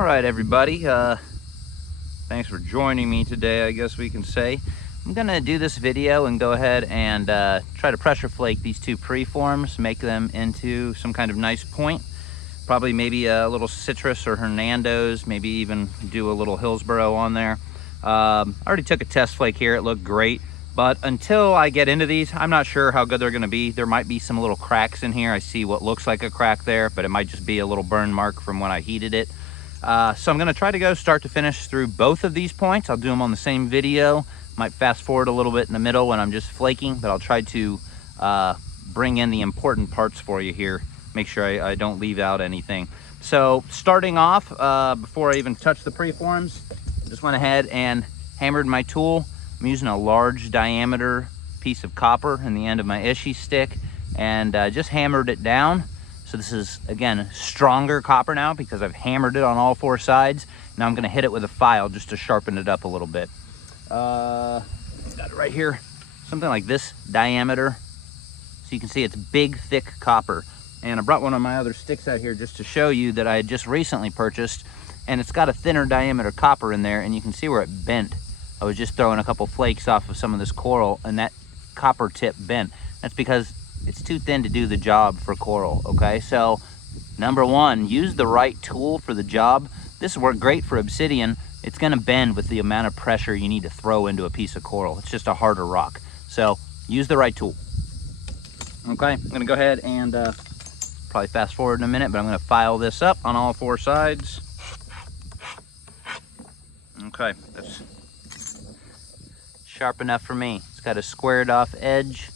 All right, everybody. Thanks for joining me today, I guess we can say. I'm gonna do this video and go ahead and try to pressure flake these two preforms, make them into some kind of nice point. Probably maybe a little citrus or Hernando's, maybe even do a little Hillsborough on there. I already took a test flake here, it looked great. But until I get into these, I'm not sure how good they're gonna be. There might be some little cracks in here. I see what looks like a crack there, but it might just be a little burn mark from when I heated it. So I'm gonna try to go start to finish through both of these points. I'll do them on the same video. Might fast forward a little bit in the middle when I'm just flaking, but I'll try to bring in the important parts for you here. Make sure I don't leave out anything. So starting off, before I even touch the preforms, just went ahead and hammered my tool. I'm using a large diameter piece of copper in the end of my Ishi stick and just hammered it down. So this is, again, stronger copper now because I've hammered it on all four sides. Now I'm gonna hit it with a file just to sharpen it up a little bit. Got it right here, something like this diameter. So you can see it's big, thick copper. And I brought one of my other sticks out here just to show you that I had just recently purchased, and it's got a thinner diameter copper in there, and you can see where it bent. I was just throwing a couple flakes off of some of this coral and that copper tip bent. That's because it's too thin to do the job for coral, okay? So number one, use the right tool for the job. This will work great for obsidian. It's gonna bend with the amount of pressure you need to throw into a piece of coral. It's just a harder rock. So use the right tool. Okay, I'm gonna go ahead and probably fast forward in a minute, but I'm gonna file this up on all four sides. Okay, that's sharp enough for me. It's got a squared off edge.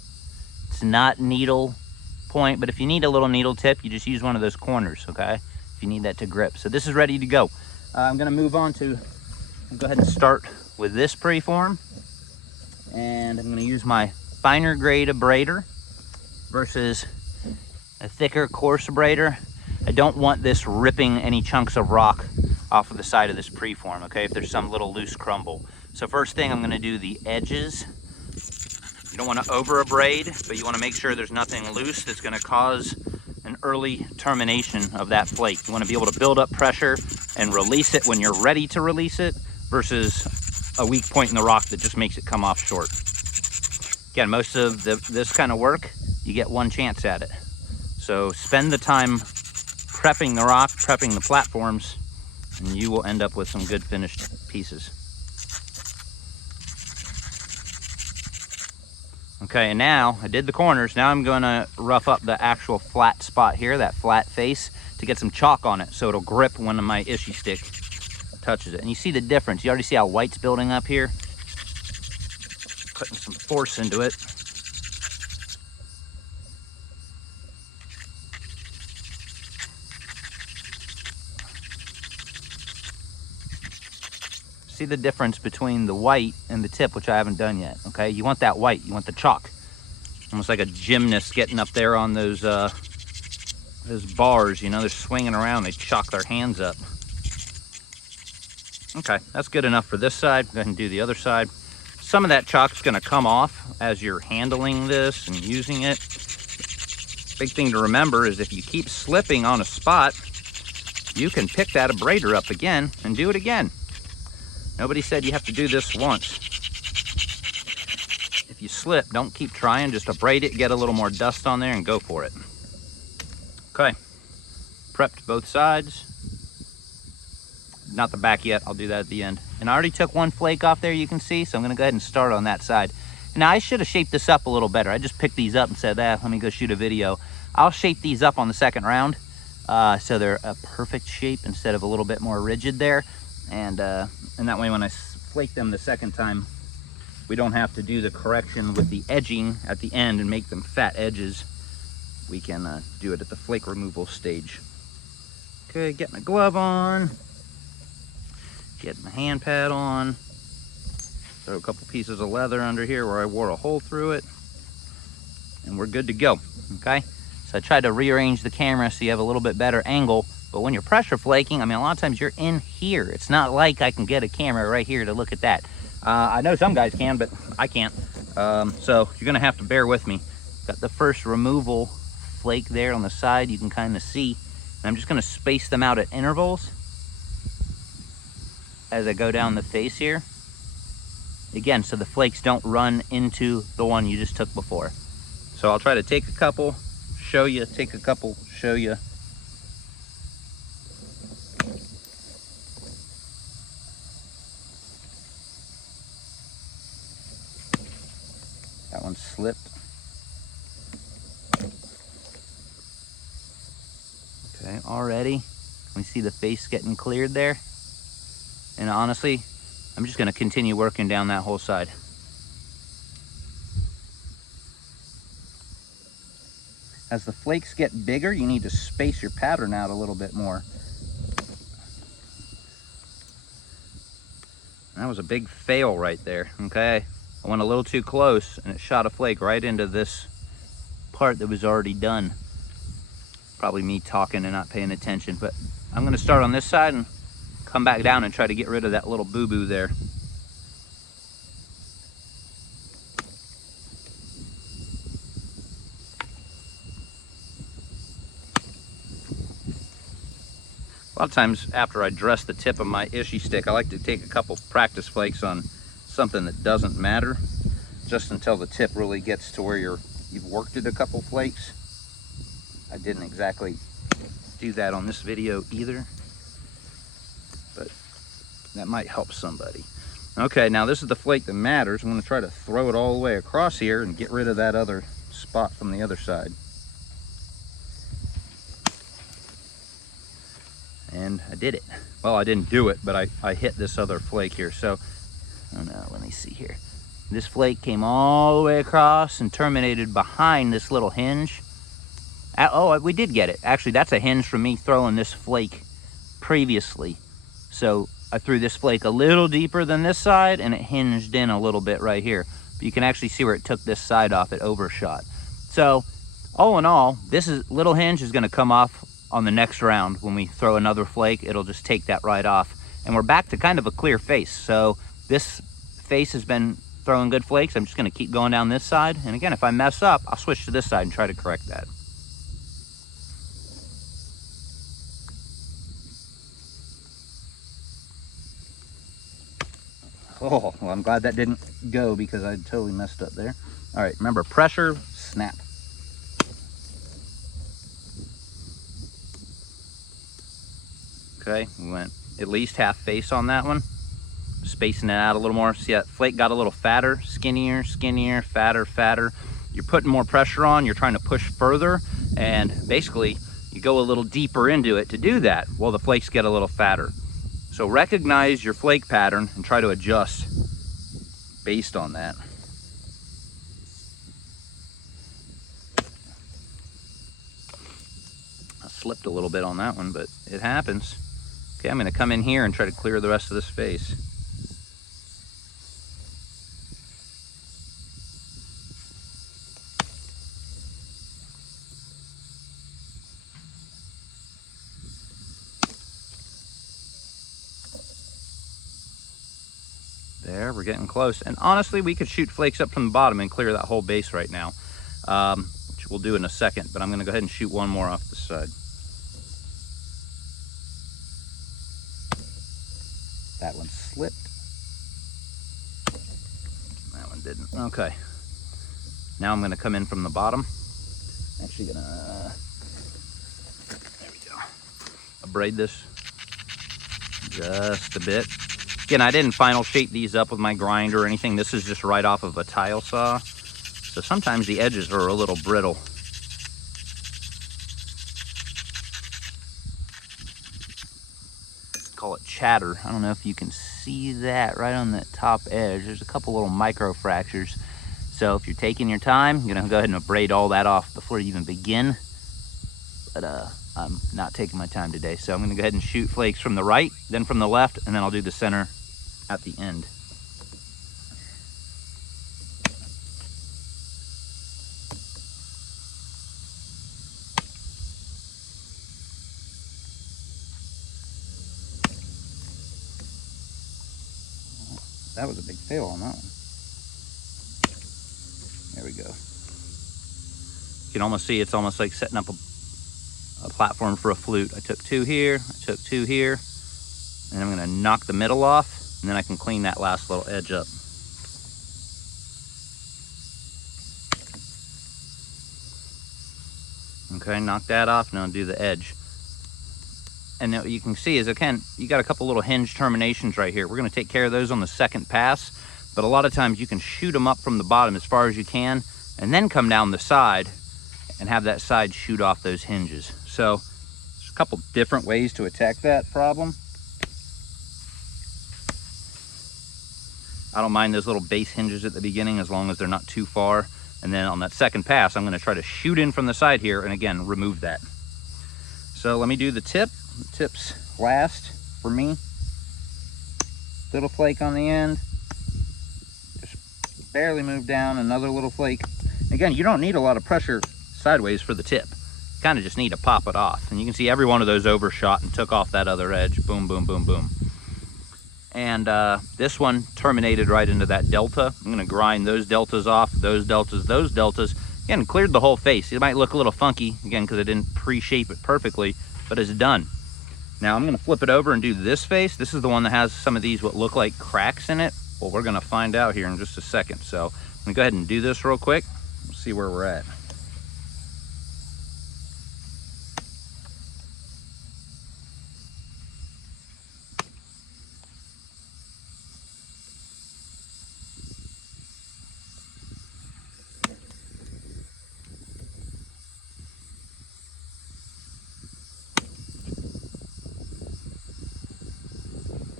It's not needle point, but if you need a little needle tip, you just use one of those corners, okay? If you need that to grip. So this is ready to go. I'm gonna move on to, go ahead and start with this preform. And I'm gonna use my finer grade abrader versus a thicker, coarse abrader. I don't want this ripping any chunks of rock off of the side of this preform, okay? If there's some little loose crumble. So first thing, I'm gonna do the edges. You don't wanna over abrade, but you wanna make sure there's nothing loose that's gonna cause an early termination of that flake. You wanna be able to build up pressure and release it when you're ready to release it versus a weak point in the rock that just makes it come off short. Again, most of this kind of work, you get one chance at it. So spend the time prepping the rock, prepping the platforms, and you will end up with some good finished pieces. Okay, and now I did the corners. Now I'm gonna rough up the actual flat spot here, that flat face, to get some chalk on it so it'll grip when my Ishi stick touches it. And you see the difference. You already see how white's building up here? Putting some force into it. See the difference between the white and the tip, which I haven't done yet, okay? You want that white, you want the chalk. Almost like a gymnast getting up there on those bars, you know, they're swinging around, they chalk their hands up. Okay, that's good enough for this side. Go ahead and do the other side. Some of that chalk's gonna come off as you're handling this and using it. Big thing to remember is if you keep slipping on a spot, you can pick that abrader up again and do it again. Nobody said you have to do this once. If you slip, don't keep trying, just abrade it, get a little more dust on there and go for it. Okay, prepped both sides. Not the back yet, I'll do that at the end. And I already took one flake off there, you can see, so I'm gonna go ahead and start on that side. Now I should have shaped this up a little better. I just picked these up and said, let me go shoot a video. I'll shape these up on the second round, so they're a perfect shape instead of a little bit more rigid there. And that way when I flake them the second time, we don't have to do the correction with the edging at the end and make them fat edges. We can do it at the flake removal stage. Okay, get my glove on, get my hand pad on, throw a couple pieces of leather under here where I wore a hole through it, and we're good to go, okay? So I tried to rearrange the camera so you have a little bit better angle. But when you're pressure flaking, I mean, a lot of times you're in here. It's not like I can get a camera right here to look at that. I know some guys can, but I can't. So you're gonna have to bear with me. Got the first removal flake there on the side, you can kind of see. And I'm just gonna space them out at intervals as I go down the face here. Again, so the flakes don't run into the one you just took before. So I'll try to take a couple, show you, take a couple, show you. That one slipped. Okay, already we see the face getting cleared there. And honestly, I'm just gonna continue working down that whole side. As the flakes get bigger, you need to space your pattern out a little bit more. That was a big fail right there, okay? I went a little too close and it shot a flake right into this part that was already done. Probably me talking and not paying attention, but I'm gonna start on this side and come back down and try to get rid of that little boo-boo there. A lot of times after I dress the tip of my Ishi stick, I like to take a couple practice flakes on something that doesn't matter, just until the tip really gets to where you've worked it a couple flakes. I didn't exactly do that on this video either, but that might help somebody. Okay, now this is the flake that matters. I'm going to try to throw it all the way across here and get rid of that other spot from the other side. And I did it. Well, I didn't do it, but I hit this other flake here. So, oh no, let me see here. This flake came all the way across and terminated behind this little hinge. Oh, we did get it. Actually, that's a hinge from me throwing this flake previously. So I threw this flake a little deeper than this side and it hinged in a little bit right here. But you can actually see where it took this side off, it overshot. So all in all, this little hinge is gonna come off on the next round. When we throw another flake, it'll just take that right off. And we're back to kind of a clear face. So this face has been throwing good flakes. I'm just gonna keep going down this side. And again, if I mess up, I'll switch to this side and try to correct that. Oh, well, I'm glad that didn't go because I totally messed up there. All right, remember, pressure, snap. Okay, we went at least half face on that one. Spacing it out a little more. See that flake got a little fatter, skinnier, skinnier, fatter, fatter. You're putting more pressure on, you're trying to push further, and basically you go a little deeper into it to do that. Well, the flakes get a little fatter. So recognize your flake pattern and try to adjust based on that. I slipped a little bit on that one, but it happens. Okay, I'm gonna come in here and try to clear the rest of this face. There, we're getting close. And honestly, we could shoot flakes up from the bottom and clear that whole base right now, which we'll do in a second, but I'm gonna go ahead and shoot one more off the side. That one slipped. That one didn't. Okay. Now I'm gonna come in from the bottom. Actually gonna, there we go. I'll braid this just a bit. Again, I didn't final shape these up with my grinder or anything. This is just right off of a tile saw. So sometimes the edges are a little brittle. Call it chatter. I don't know if you can see that right on the top edge. There's a couple little micro fractures. So if you're taking your time, you're gonna go ahead and abrade all that off before you even begin. But I'm not taking my time today. So I'm gonna go ahead and shoot flakes from the right, then from the left, and then I'll do the center at the end. That was a big fail on that one. There we go. You can almost see it's almost like setting up a platform for a flute. I took two here, I took two here, And I'm gonna knock the middle off, and then I can clean that last little edge up. Okay, knock that off, now do the edge. And what you can see is, again, you got a couple little hinge terminations right here. We're gonna take care of those on the second pass, but a lot of times you can shoot them up from the bottom as far as you can, and then come down the side and have that side shoot off those hinges. So there's a couple different ways to attack that problem. I don't mind those little base hinges at the beginning as long as they're not too far. And then on that second pass, I'm gonna try to shoot in from the side here and again, remove that. So let me do the tip. The tip's last for me. Little flake on the end. Just barely move down, another little flake. Again, you don't need a lot of pressure sideways for the tip. You kind of just need to pop it off. And you can see every one of those overshot and took off that other edge. Boom, boom, boom, boom. And this one terminated right into that delta. I'm gonna grind those deltas off, those deltas, those deltas. Again, cleared the whole face. It might look a little funky, again, because I didn't pre-shape it perfectly, but it's done. Now I'm gonna flip it over and do this face. This is the one that has some of these what look like cracks in it. Well, we're gonna find out here in just a second. So I'm gonna go ahead and do this real quick. We'll see where we're at.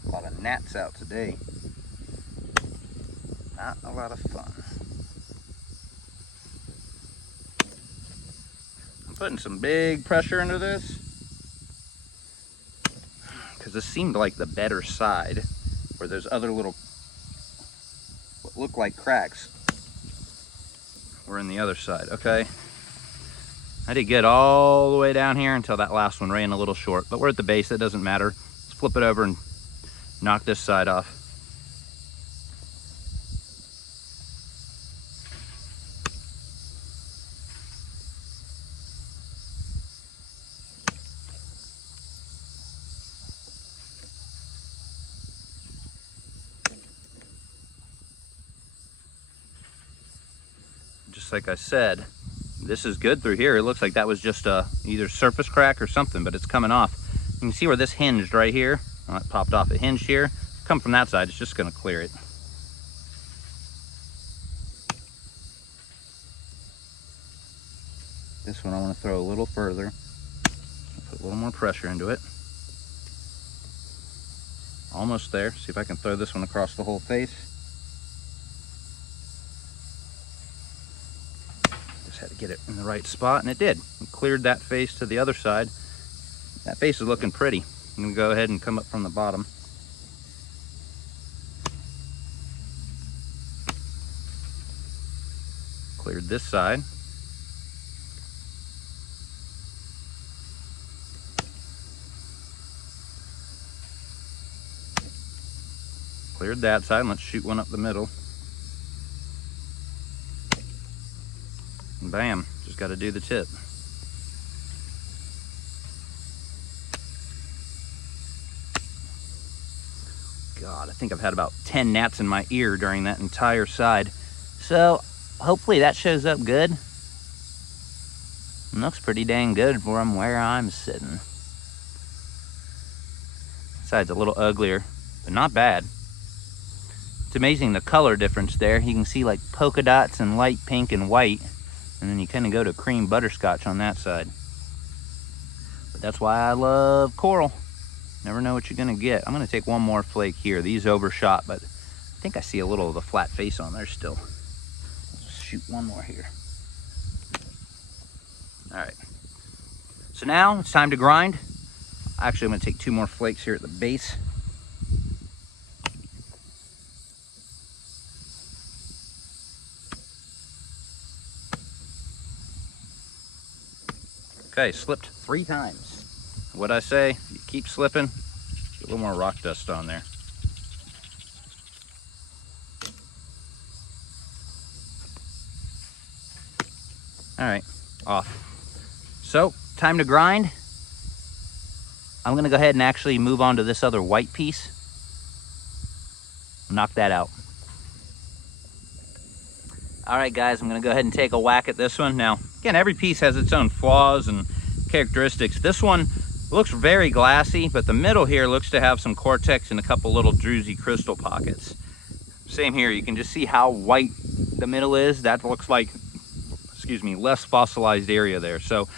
A lot of gnats out today. Not a lot of fun. I'm putting some big pressure into this because this seemed like the better side, where those other little what look like cracks were in the other side. Okay, I did get all the way down here until that last one ran a little short, but we're at the base. That doesn't matter. Let's flip it over and knock this side off. Just like I said, this is good through here. It looks like that was just a either surface crack or something, but it's coming off. You can see where this hinged right here. Oh, it popped off. It hinged here. Come from that side, it's just gonna clear it. This one I want to throw a little further. Put a little more pressure into it. Almost there. See if I can throw this one across the whole face. Just had to get it in the right spot, and it did. It cleared that face to the other side. That face is looking pretty. I'm gonna go ahead and come up from the bottom. Cleared this side. Cleared that side. Let's shoot one up the middle. And bam, just got to do the tip. God, I think I've had about 10 gnats in my ear during that entire side. So hopefully that shows up good. It looks pretty dang good from where I'm sitting. Side's a little uglier, but not bad. It's amazing the color difference there. You can see like polka dots and light pink and white, and then you kind of go to cream butterscotch on that side. But that's why I love coral. Never know what you're gonna get. I'm gonna take one more flake here. These overshot, but I think I see a little of the flat face on there still. Let's shoot one more here. All right. So now it's time to grind. Actually, I'm gonna take two more flakes here at the base. Okay, slipped 3 times. What'd I say? If you keep slipping, get a little more rock dust on there. All right, off. So, time to grind. I'm gonna go ahead and actually move on to this other white piece. Knock that out. All right, guys, I'm gonna go ahead and take a whack at this one. Now, again, every piece has its own flaws and characteristics. This one looks very glassy, but the middle here looks to have some cortex and a couple little druzy crystal pockets. Same here, you can just see how white the middle is. That looks like, excuse me, less fossilized area there. So,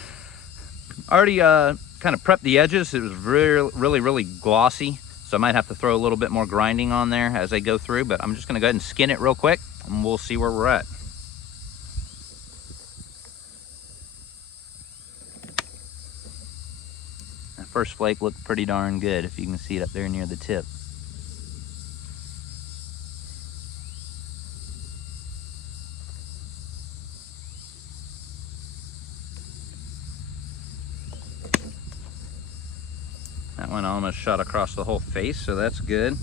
already kind of prepped the edges. It was really glossy. So I might have to throw a little bit more grinding on there as I go through, but I'm just gonna go ahead and skin it real quick and we'll see where we're at. That first flake looked pretty darn good, if you can see it up there near the tip. That one almost shot across the whole face, so that's good.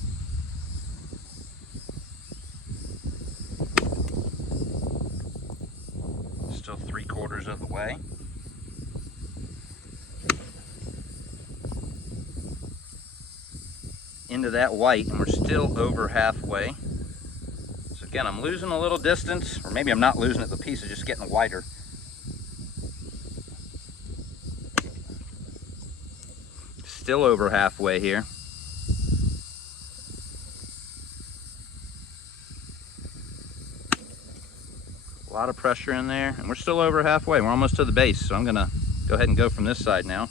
Still 3/4 of the way. Into that white, and we're still over halfway. So again, I'm losing a little distance, or maybe I'm not losing it, the piece is just getting wider. Still over halfway here. A lot of pressure in there, and we're still over halfway. We're almost to the base, so I'm gonna go ahead and go from this side now.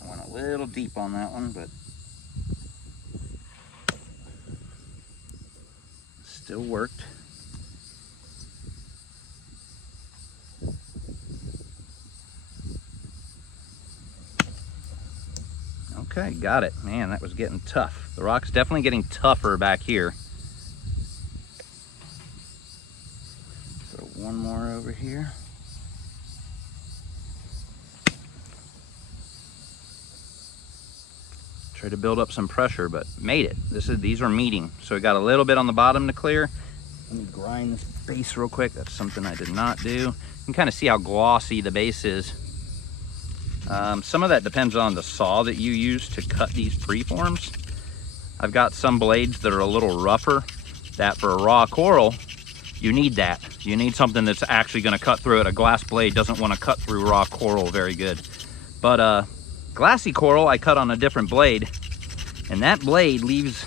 I went a little deep on that one, but still worked. Okay, got it. Man, that was getting tough. The rock's definitely getting tougher back here. Throw one more over here. Try to build up some pressure, but made it. These are meeting. So we got a little bit on the bottom to clear. Let me grind this base real quick. That's something I did not do. You can kind of see how glossy the base is. Some of that depends on the saw that you use to cut these preforms. I've got some blades that are a little rougher, that for a raw coral, you need that. You need something that's actually gonna cut through it. A glass blade doesn't wanna cut through raw coral very good. But glassy coral, I cut on a different blade, and that blade leaves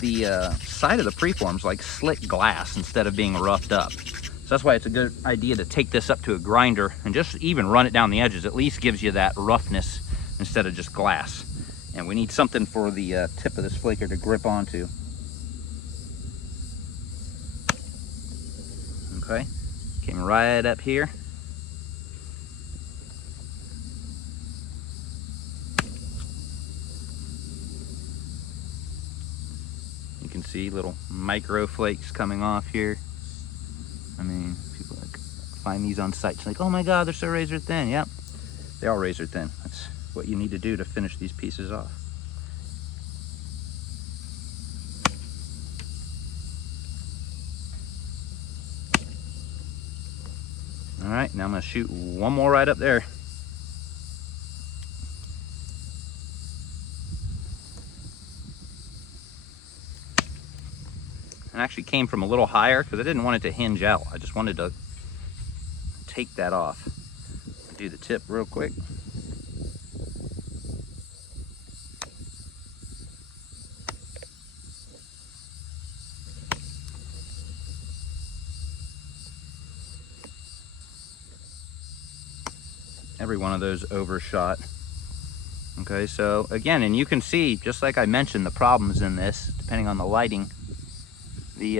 the side of the preforms like slick glass instead of being roughed up. So that's why it's a good idea to take this up to a grinder and just even run it down the edges. At least gives you that roughness instead of just glass. And we need something for the tip of this flaker to grip onto. Okay, came right up here. You can see little micro flakes coming off here. I mean, people like find these on sites like, oh my God, they're so razor thin. Yep, they are razor thin. That's what you need to do to finish these pieces off. All right, now I'm gonna shoot one more right up there. And actually came from a little higher because I didn't want it to hinge out. I just wanted to take that off. Do the tip real quick. Every one of those overshot. Okay, so again, and you can see, just like I mentioned, the problems in this, depending on the lighting. The,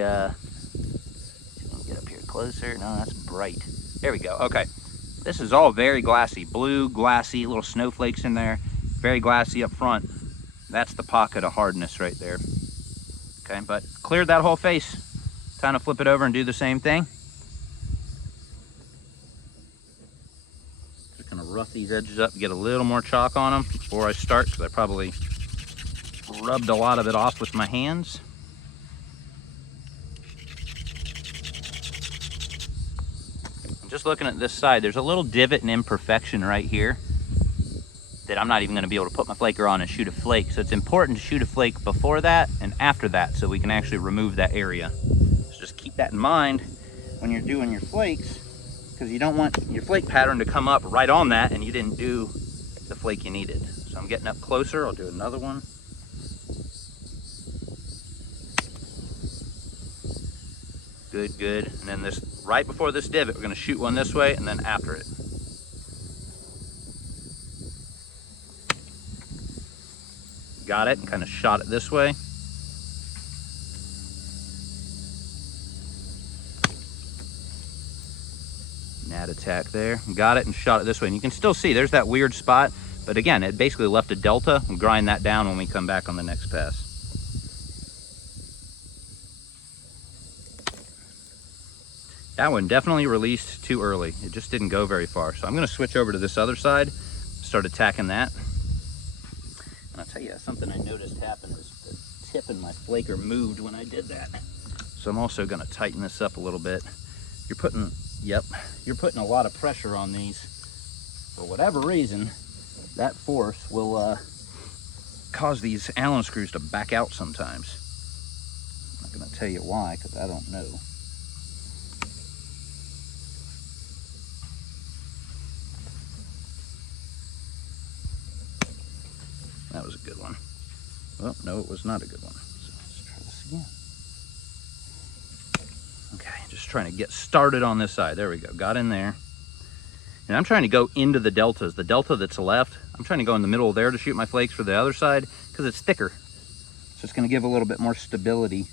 get up here closer. No, that's bright. There we go. Okay. This is all very glassy. Blue, glassy, little snowflakes in there. Very glassy up front. That's the pocket of hardness right there. Okay, but cleared that whole face. Time to flip it over and do the same thing. rough these edges up, get a little more chalk on them before I start, because I probably rubbed a lot of it off with my hands. Just looking at this side, there's a little divot and imperfection right here that I'm not even going to be able to put my flaker on and shoot a flake. So it's important to shoot a flake before that and after that, so we can actually remove that area. So just keep that in mind when you're doing your flakes, because you don't want your flake pattern to come up right on that and you didn't do the flake you needed. So I'm getting up closer. I'll do another one. Good, good. And then this, right before this divot, we're going to shoot one this way and then after it. Got it, and kind of shot it this way. Gnat attack there. Got it and shot it this way. And you can still see there's that weird spot, but again, it basically left a delta. We'll grind that down when we come back on the next pass. That one definitely released too early. It just didn't go very far. So I'm going to switch over to this other side, start attacking that. And I'll tell you, something I noticed happened is the tip in my flaker moved when I did that. So I'm also going to tighten this up a little bit. You're putting a lot of pressure on these. For whatever reason, that force will cause these Allen screws to back out sometimes. I'm not going to tell you why, because I don't know. That was a good one. Well, no, it was not a good one. So let's try this again. Okay, just trying to get started on this side. There we go, got in there. And I'm trying to go into the deltas. The delta that's left, I'm trying to go in the middle there to shoot my flakes for the other side because it's thicker. So it's gonna give a little bit more stability.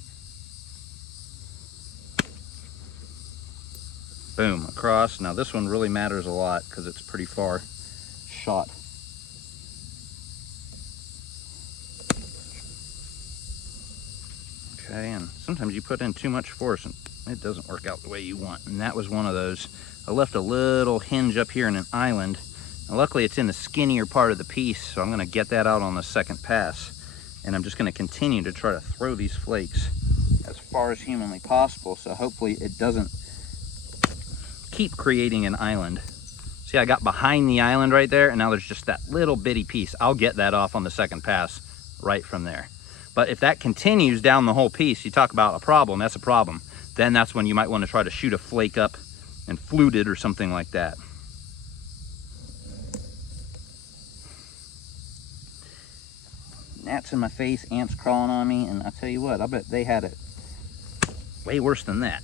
Boom, across. Now this one really matters a lot because it's pretty far shot. Okay, and sometimes you put in too much force and it doesn't work out the way you want. And that was one of those. I left a little hinge up here in an island. And luckily it's in the skinnier part of the piece, so I'm gonna get that out on the second pass. And I'm just gonna continue to try to throw these flakes as far as humanly possible, so hopefully it doesn't keep creating an island. See, I got behind the island right there, and now there's just that little bitty piece. I'll get that off on the second pass right from there. But if that continues down the whole piece, you talk about a problem, that's a problem. Then that's when you might want to try to shoot a flake up and flute it or something like that. Gnats in my face, ants crawling on me, and I tell you what, I bet they had it way worse than that.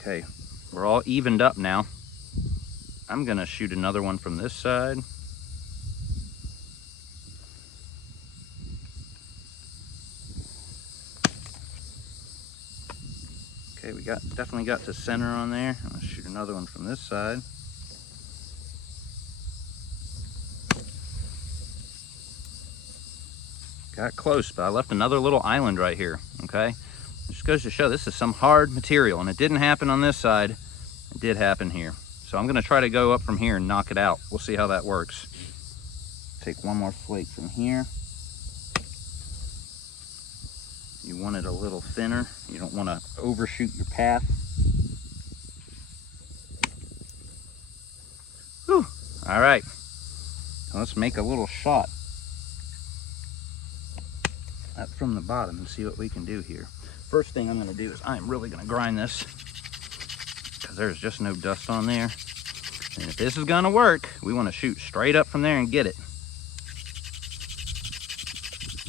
Okay, we're all evened up now. I'm gonna shoot another one from this side. Okay, we definitely got to center on there. I'm gonna shoot another one from this side. Got close, but I left another little island right here, okay? It just goes to show this is some hard material, and it didn't happen on this side. It did happen here. So I'm gonna try to go up from here and knock it out. We'll see how that works. Take one more flake from here. You want it a little thinner. You don't want to overshoot your path. Whew. All right, so let's make a little shot up from the bottom and see what we can do here. First thing I'm going to do is I'm really going to grind this because there's just no dust on there. And if this is going to work, we want to shoot straight up from there and get it.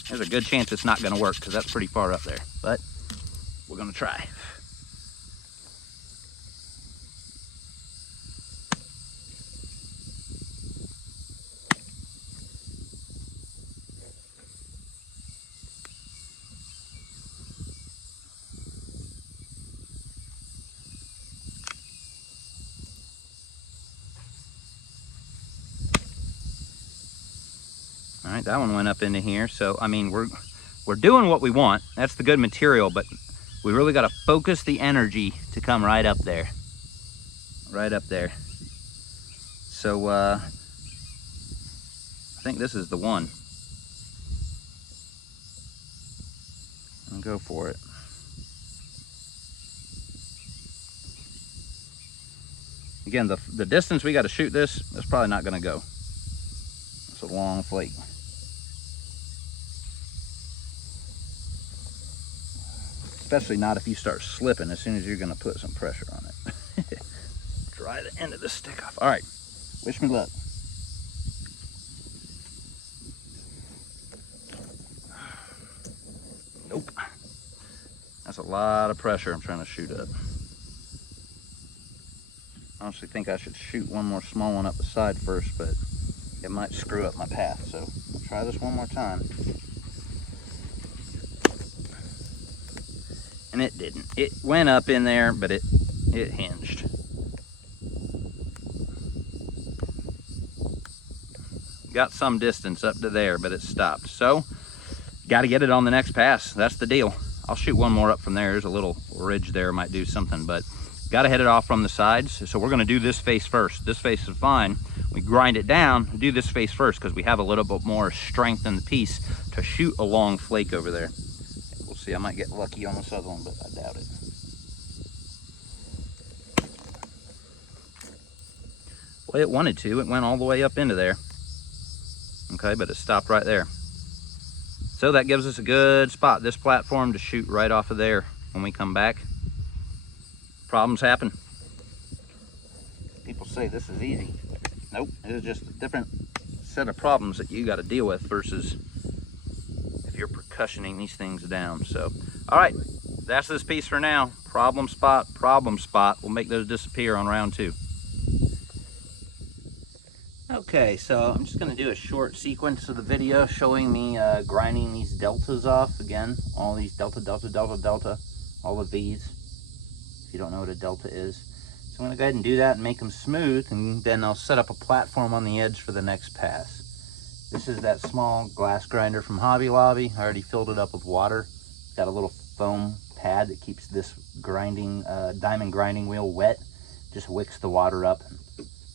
There's a good chance it's not going to work because that's pretty far up there, but we're going to try. All right, that one went up into here. So, I mean, we're doing what we want. That's the good material, but we really got to focus the energy to come right up there. Right up there. So I think this is the one. I'll go for it. Again, the distance we got to shoot this, that's probably not going to go. It's a long flake. Especially not if you start slipping as soon as you're going to put some pressure on it. Dry the end of the stick off. All right, wish me luck. Nope. That's a lot of pressure I'm trying to shoot up. I honestly think I should shoot one more small one up the side first, but it might screw up my path. So I'll try this one more time. And it didn't. It went up in there, but it hinged. Got some distance up to there, but it stopped. So got to get it on the next pass. That's the deal. I'll shoot one more up from there. There's a little ridge there, might do something, but got to head it off from the sides. So we're going to do this face first. This face is fine. We grind it down, do this face first because we have a little bit more strength in the piece to shoot a long flake over there. We'll see. I might get lucky on this other one, but I doubt it. Well, it wanted to. It went all the way up into there. Okay, but it stopped right there. So that gives us a good spot, this platform, to shoot right off of there when we come back. Problems happen. People say this is easy. Nope, it is just a different set of problems that you got to deal with versus if you're percussioning these things down. So, all right, that's this piece for now. Problem spot, problem spot. We'll make those disappear on round 2. Okay, so I'm just going to do a short sequence of the video showing me grinding these deltas off. Again, all these delta, delta, delta, delta, all of these, if you don't know what a delta is. So I'm going to go ahead and do that and make them smooth, and then I'll set up a platform on the edge for the next pass. This is that small glass grinder from Hobby Lobby. I already filled it up with water. It's got a little foam pad that keeps this grinding, diamond grinding wheel wet. Just wicks the water up.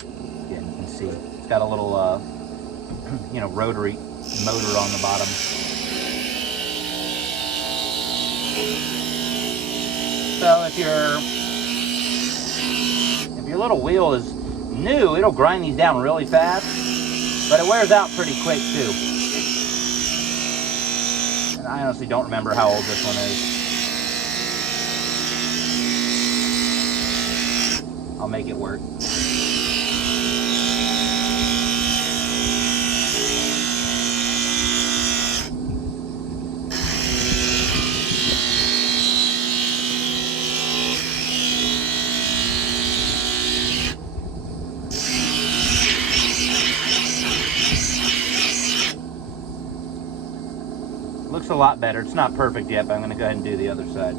Again, you can see it's got a little, rotary motor on the bottom. So if your little wheel is new, it'll grind these down really fast, but it wears out pretty quick too. And I honestly don't remember how old this one is. I'll make it work. Looks a lot better. It's not perfect yet, but I'm going to go ahead and do the other side.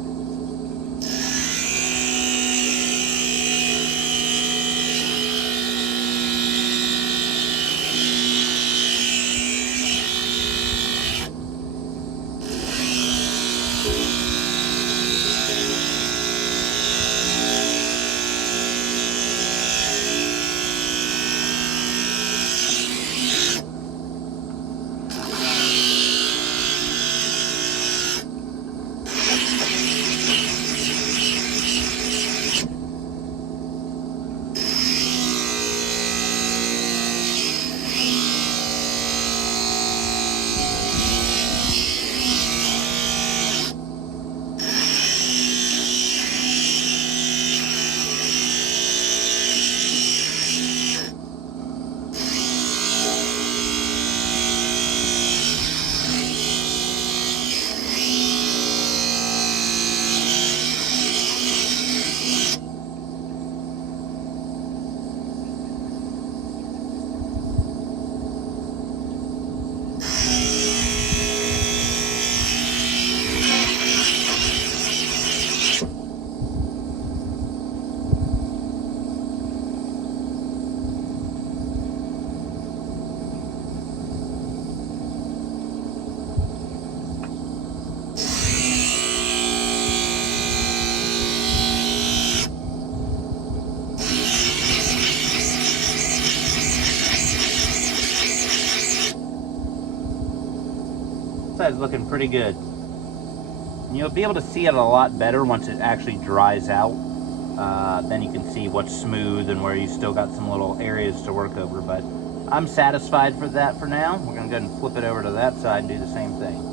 side's looking pretty good. And you'll be able to see it a lot better once it actually dries out. Then you can see what's smooth and where you still got some little areas to work over. But I'm satisfied for that for now. We're gonna go ahead and flip it over to that side and do the same thing.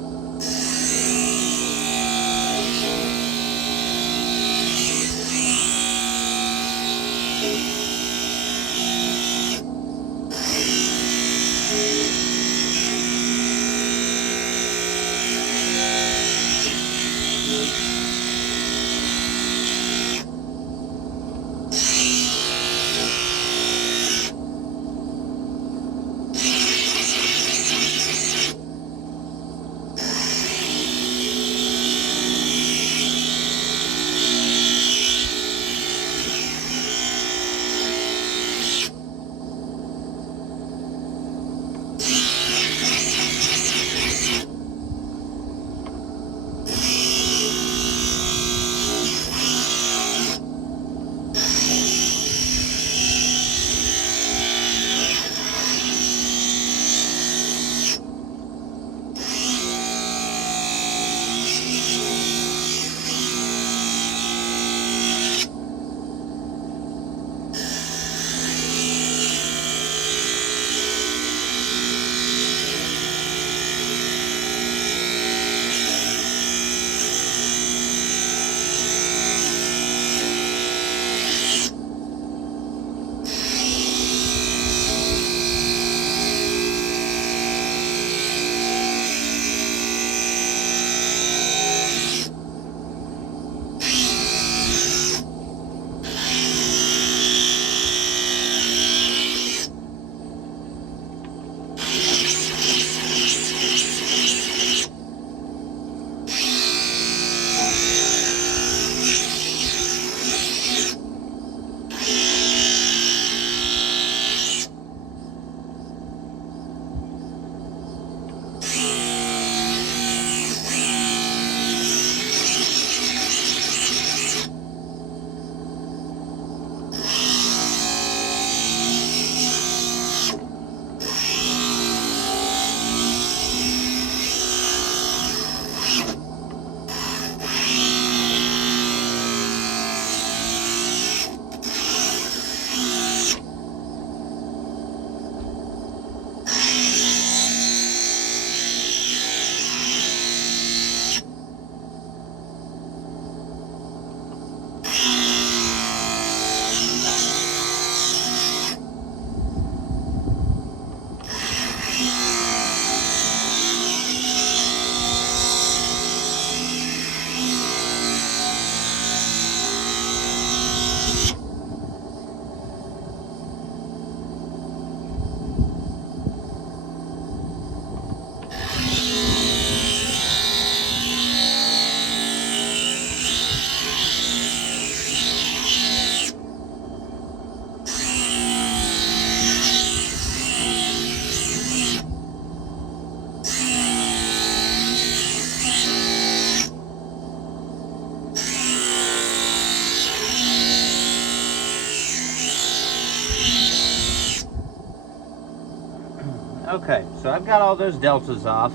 Okay, so I've got all those deltas off.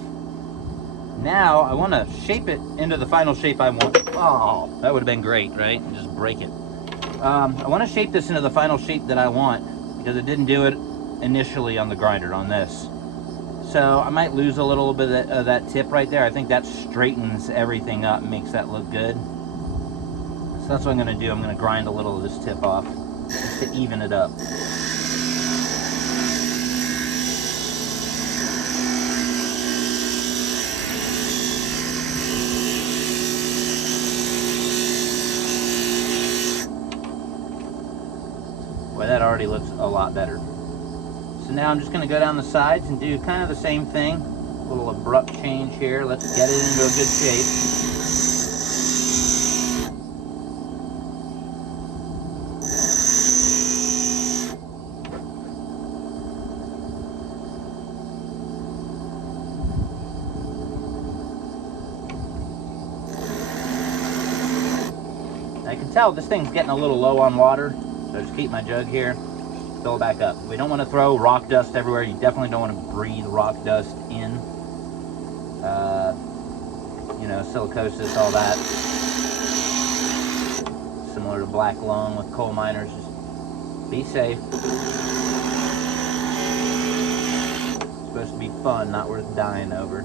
Now I want to shape it into the final shape I want. Oh, that would have been great, right? Just break it. I want to shape this into the final shape that I want because it didn't do it initially on the grinder on this. So I might lose a little bit of that tip right there. I think that straightens everything up and makes that look good. So that's what I'm going to do. I'm going to grind a little of this tip off just to even it up. Boy, that already looks a lot better. So now I'm just going to go down the sides and do kind of the same thing. A little abrupt change here. Let's get it into a good shape. I can tell this thing's getting a little low on water. So just keep my jug here, fill it back up. We don't want to throw rock dust everywhere. You definitely don't want to breathe rock dust in. You know, silicosis, all that. Similar to black lung with coal miners. Just be safe. It's supposed to be fun, not worth dying over.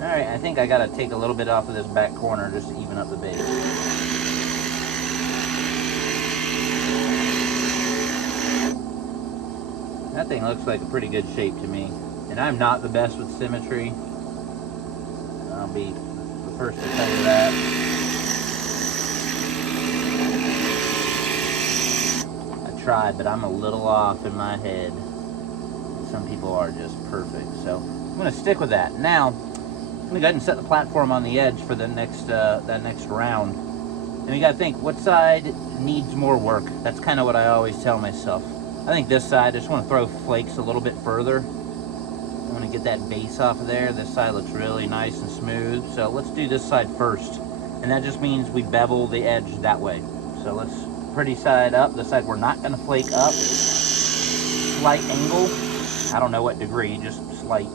Alright, I think I gotta take a little bit off of this back corner just to even up the base. That thing looks like a pretty good shape to me. And I'm not the best with symmetry. I'll be the first to tell you that. I tried, but I'm a little off in my head. Some people are just perfect. So I'm gonna stick with that. Now, I'm gonna go ahead and set the platform on the edge for the next that next round. And you gotta think, what side needs more work? That's kind of what I always tell myself. I think this side, I just want to throw flakes a little bit further. I want to get that base off of there. This side looks really nice and smooth. So let's do this side first. And that just means we bevel the edge that way. So let's pretty side up. The side we're not gonna flake up. Slight angle. I don't know what degree, just slight.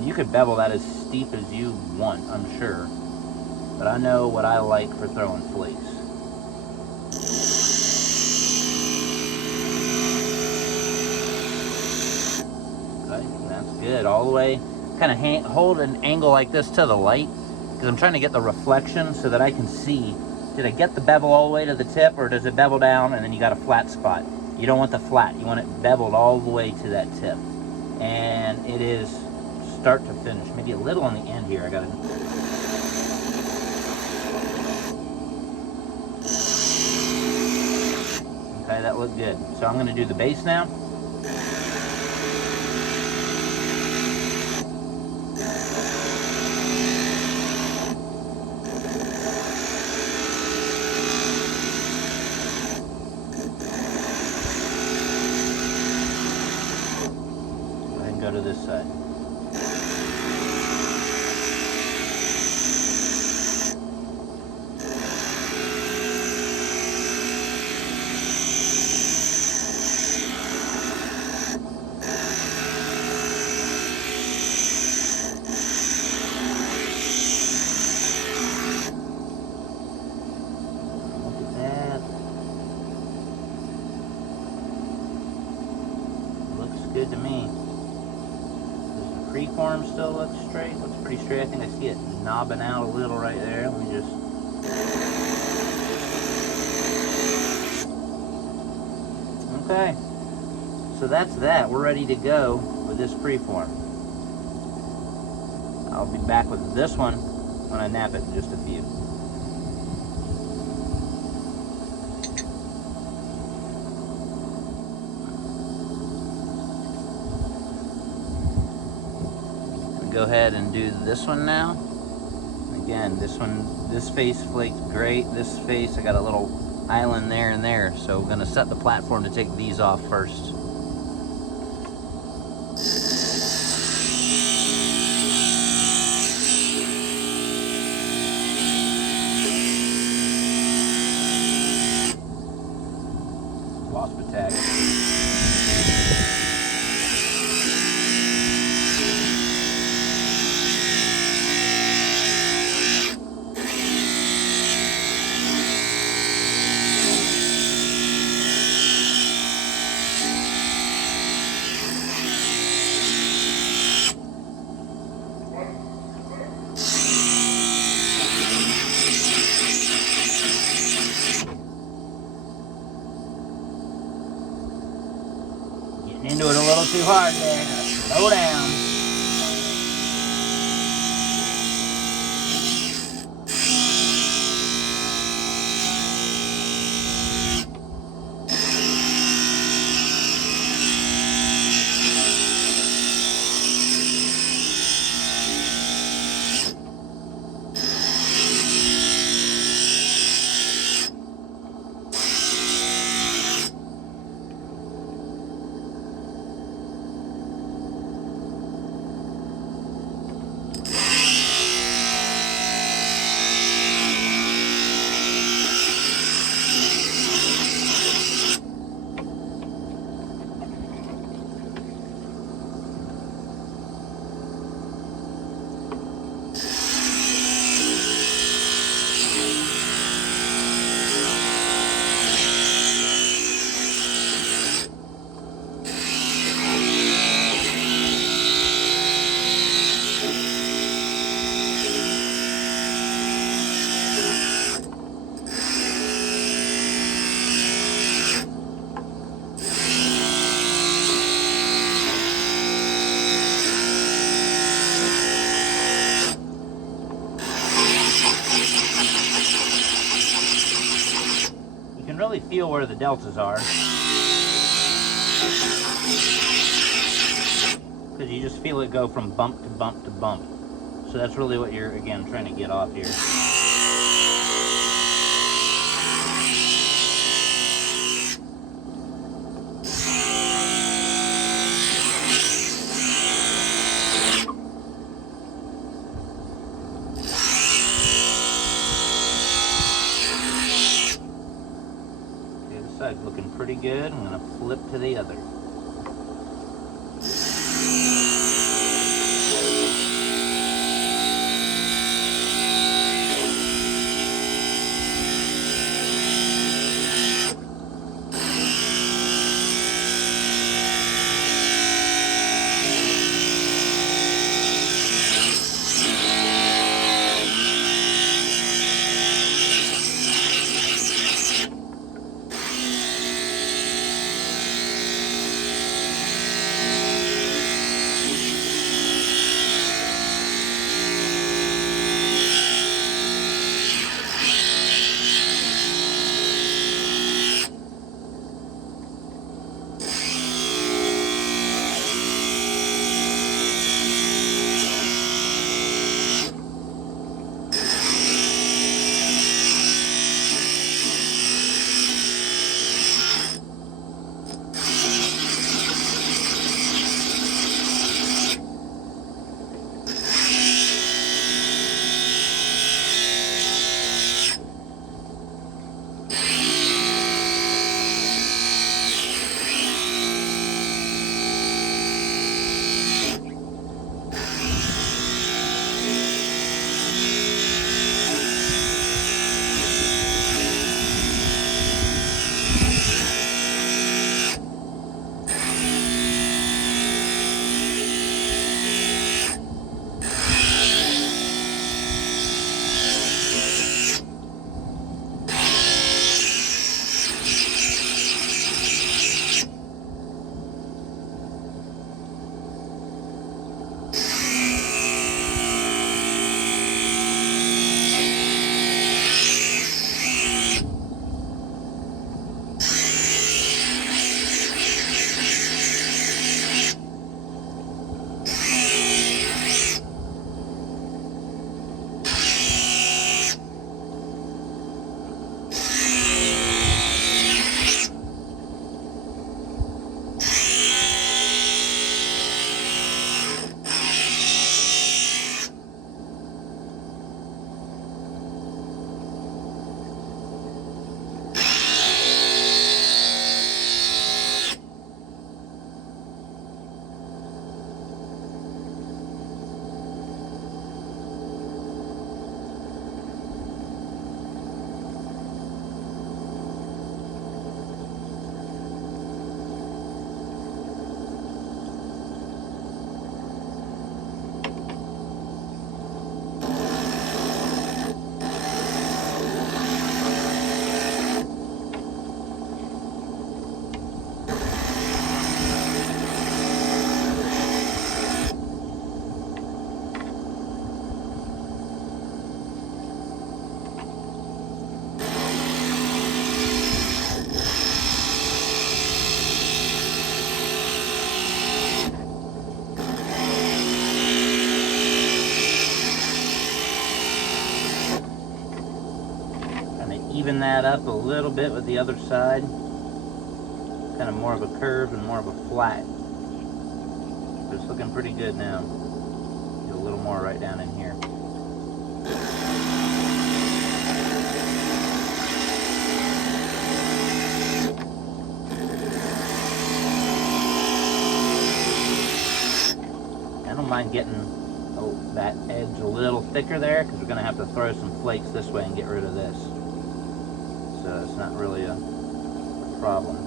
You could bevel that as steep as you want, I'm sure. But I know what I like for throwing flakes. Okay, that's good. All the way. Kind of hold an angle like this to the light, because I'm trying to get the reflection so that I can see, did I get the bevel all the way to the tip, or does it bevel down and then you got a flat spot? You don't want the flat. You want it beveled all the way to that tip. And it is start to finish. Maybe a little on the end here. I gotta. Okay, that looked good. So I'm gonna do the base now. Go ahead and go to this side. Good to me. Does the preform still look straight? Looks pretty straight. I think I see it knobbing out a little right there. Let me just. Okay. So that's that. We're ready to go with this preform. I'll be back with this one when I nap it in just a few. Go ahead and do this one now. Again, this face flaked great. This face, I got a little island there and there. So we're gonna set the platform to take these off first. Wasp attack. Into it a little too hard there. Slow down. really feel where the deltas are, because you just feel it go from bump to bump to bump. So that's really what you're, again, trying to get off here. Okay, this side's looking pretty good. I'm going to flip to the other. Even that up a little bit with the other side. Kind of more of a curve and more of a flat. But it's looking pretty good now. Get a little more right down in here. I don't mind getting that edge a little thicker there, because we're going to have to throw some flakes this way and get rid of this. So it's not really a problem.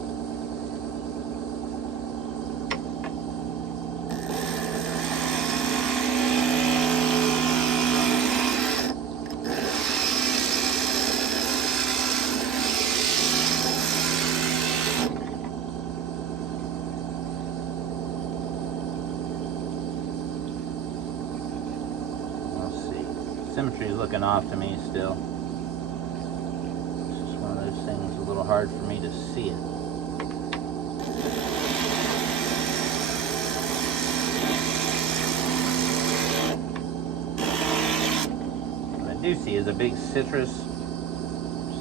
Symmetry is looking off to me still. It's just one of those things, a little little hard for me to see it. What I do see is a big citrus,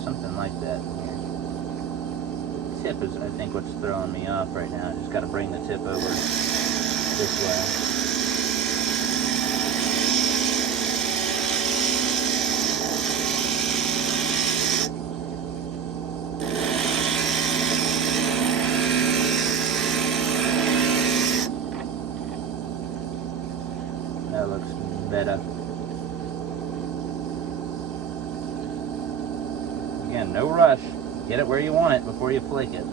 something like that here. The tip is, I think, what's throwing me off right now. I just got to bring the tip over this way. That looks better. Again, no rush. Get it where you want it before you flake it.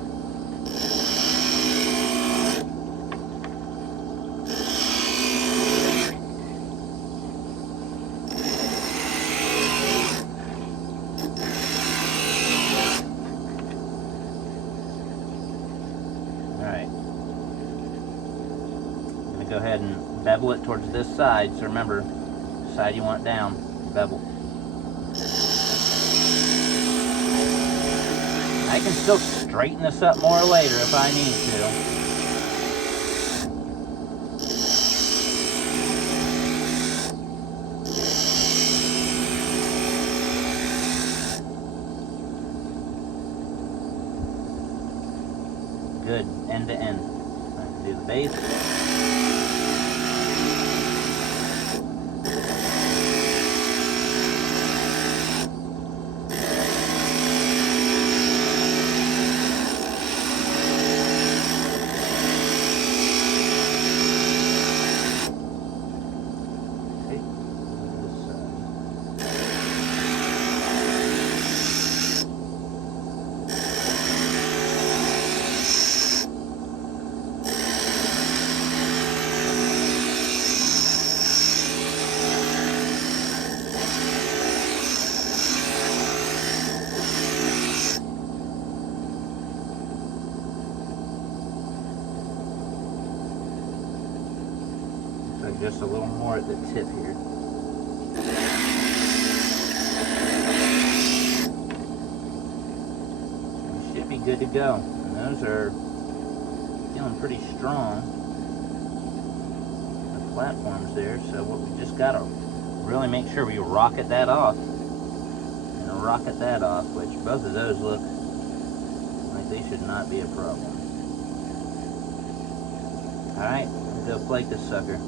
Alright. I'm going to go ahead and bevel it towards this side. So remember, the side you want down, bevel. I can still straighten this up more later if I need to. Good, end to end. I can do the base. Just a little more at the tip here. We should be good to go. And those are feeling pretty strong. The platforms there, so what we just gotta really make sure we rocket that off. And rocket that off, which both of those look like they should not be a problem. Alright, let's go flake this sucker.